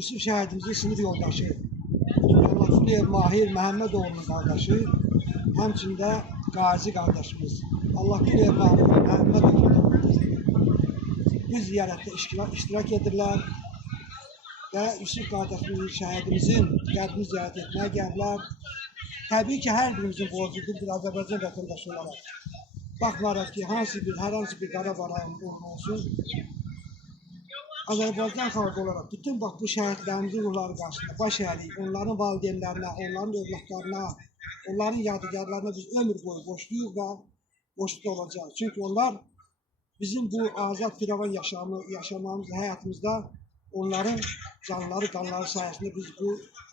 Yusuf şəhidimizin sınıf yoldaşı, Allah Quliyev Mahir Məhəmmədoğlu'nun qardaşı, həmçində Qazi qardaşımız Allah Quliyev Mahir Məhəmmədoğlu bu ziyarətdə iştirak edirlər və Yusuf qardaşımızın, şəhidimizin qəbrini ziyarət etməyə gəlirlər. Təbii ki, hər birimizin borcudur bir Azərbaycan vətəndaşı olaraq. Baxmayaraq ki, hər hansı bir Qarabağın uğruna olsun, Azərbaycan xalqı olaraq bütün bu şəhidlərimizin ruhları qarşısında baş əydik, onların valideynlərinə, onların övladlarına, onların yadigarlarına biz ömür boyu borcluyuq və borclu olacağız. Çünki onlar bizim bu azad firavan yaşamamız, həyatımızda onların canları, qanları sayəsində biz bu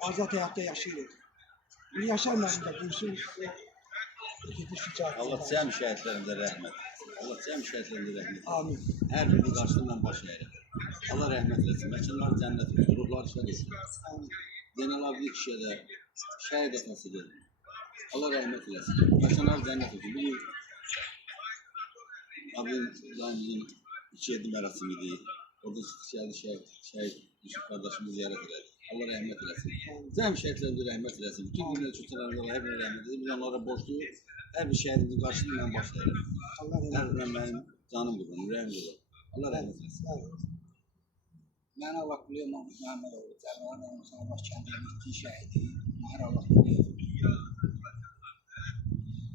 azad həyatda yaşayırıq. Yaşanmasında buyursun. Allah cəm şəhidlərimizə rəhmət. Allah cəm şəhidlərimizə rəhmət. Amin. Hər biri qarşısından baş əyirəm. Allah rəhmət eləsin. Məkanlar cənnət olsun. Ruhları şad olsun. Zeynal abli kişiyə də şəhid atasıdır. Allah rəhmət eləsin. Məkanlar cənnət olsun. Bugün abimizin 2-7 mərasimidir. Orada çıxışardı şəhid Yusuf qardaşımız ziyarət elədi. Allah rəhmət eləsin. Cəm şəhidlərimizə rəhmət eləsin. Bütün dünya çoxlarına hər birine rəhmət eləsin. Biz onlara borcluyuq. Hər bir şəhidimizin qarşısında mən baş əyirəm. Hər birine mənim canım qurban, ürəyim qurban. Allah rəhmət eləsin. Mən Allah Quliyev Məhəmmədoğlu, Cərrahın Allah kəndinin itkin şəhidi, Mahir Allah Quliyev.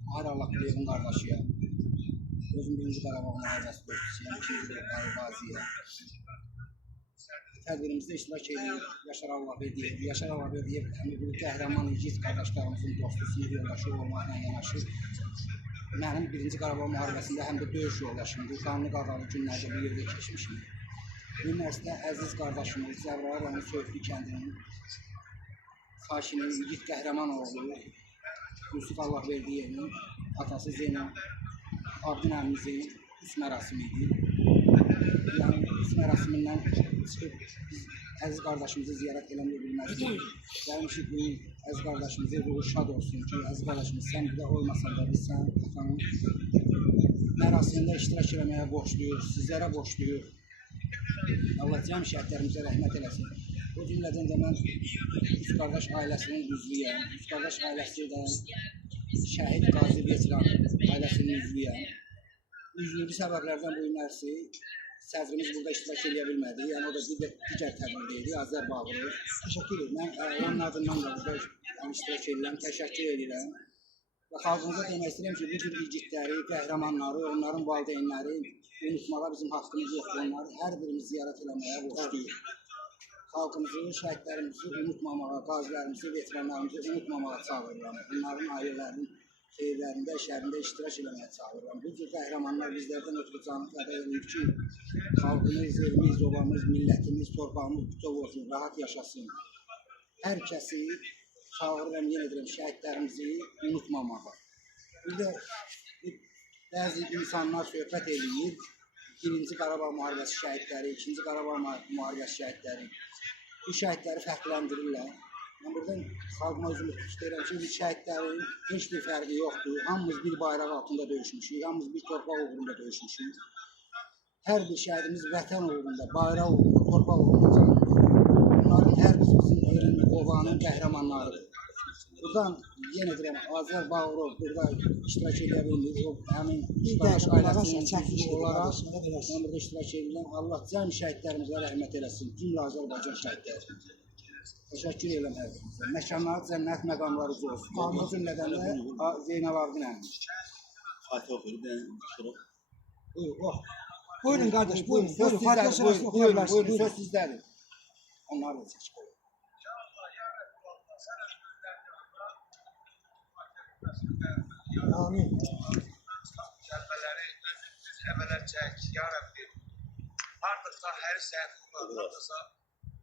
Mahir Allah Quliyevin qardaşıyam. Özüm birinci Qarabağ müharibəsi dörtçüsüyəm, ikinci Qaziyəm. Tədbirimizdə iştirak edir, Yaşar Allahverdiyev. Yaşar Allahverdiyev həmin bir qəhrəman igid qardaşlarımızın dostu, sinif yoldaşı olmaqla yanaşı mənim birinci Qarabağ müharibəsində həm də döyüş yoldaşımdır. Qanlı qadalı günlərdə bir yerdə keçmişim. Bu məsələ əziz qardaşımız Zəbrayıl rayonu Söğütlü kəndinin xaşinin igid qəhrəman oğlu Yusuf Allahverdiyevin atası Zeynal Abdin əmimizin üst mərasimidir. Yəni üst mərasimindən çıxıb biz əziz qardaşımızı ziyarət eləməyə bilməzdik. Gəlmişik bu əziz qardaşımızın ruhu şad olsun ki, əziz qardaşımız sən burada olmasan da biz sən atanın mərasimində iştirak eləməyə borcluyuq, sizlərə borcluyuq. Allah cəm şəhidlərimizə rəhmət eləsin. O cümlədən də mən üç qardaş ailəsinin üzvüyəm. Üç qardaş ailəsi də şəhid qazi veteran ailəsinin üzvüyəm. Üzvlülük səbəblərdən bu günlərsi sədrimiz burada iştirak edə bilmədi. Yəni o da digər tədbirdeydi, Azər Bağlı. Təşəkkür edirəm. Mən onun adından da burada iştirak edirəm, təşəkkür edirəm. Və xalqımıza demək istəyirəm ki, bu cür igidləri, qəhrəmanları, onların valideynləri unutmağa bizim haqqımız yoxdur. Onları hər birimiz ziyarət eləməyə borcluyuq. Xalqımızı, şəhidlərimizi unutmamağa, qazilərimizi, veteranlarımızı unutmamağa çağırıram. Onların ailələrinin xeyirlərində, şərində iştirak eləməyə çağırıram. Bu cür qəhrəmanlar bizlərdən ötürü canı fəda edir ki, xalqımız, evimiz, obamız, millətimiz, torpağımız bütöv olsun, rahat yaşasın. Hər kəsi çağırıram, yenə edirəm, şəhidlərimizi unutmamağa. Bir də bəzi insanlar söhbət edir, birinci Qarabağ müharibəsi şəhidləri, ikinci Qarabağ müharibəsi şəhidləri. Bu şəhidləri fərqləndirirlər. Mən buradan xalqıma özümü istəyirəm ki, şəhidlərin heç bir fərqi yoxdur. Hamımız bir bayraq altında döyüşmüşük, hamımız bir torpaq uğrunda döyüşmüşük. Hər bir şəhidimiz vətən uğrunda, bayraq uğrunda, torpaq uğrunda canlıdır. Bunların hər birisi bizim elmin, ovanın qəhrəmanlarıdır. Buradan yenə deyirəm, Azər Bağırov burada iştirak edə bilmir. O həmin qardaş ailəsinin üzvü olaraq mən burada iştirak edirəm. Allah cəm şəhidlərimizə rəhmət eləsin, cümlə Azərbaycan şəhidləri. Təşəkkür edirəm hər birinizə. Məkanları cənnət məqamları olsun. O cümlədən də Zeynal Abdin əmimiz. Fatih oxuyur, ben çıxırıq. Buyurun qardaş, buyurun. Buyurun, söz sizdədir. Onları da çək. Amin. Gəlmələri özümüz əmələ çək, ya Rəbbi. Artıqda hər səhv qulaqlarımıza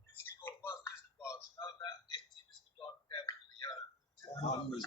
düzgün olmaz, özü bağışlar və etdiyimiz bu duanı qəbul edir, ya Rəbbi. Amin.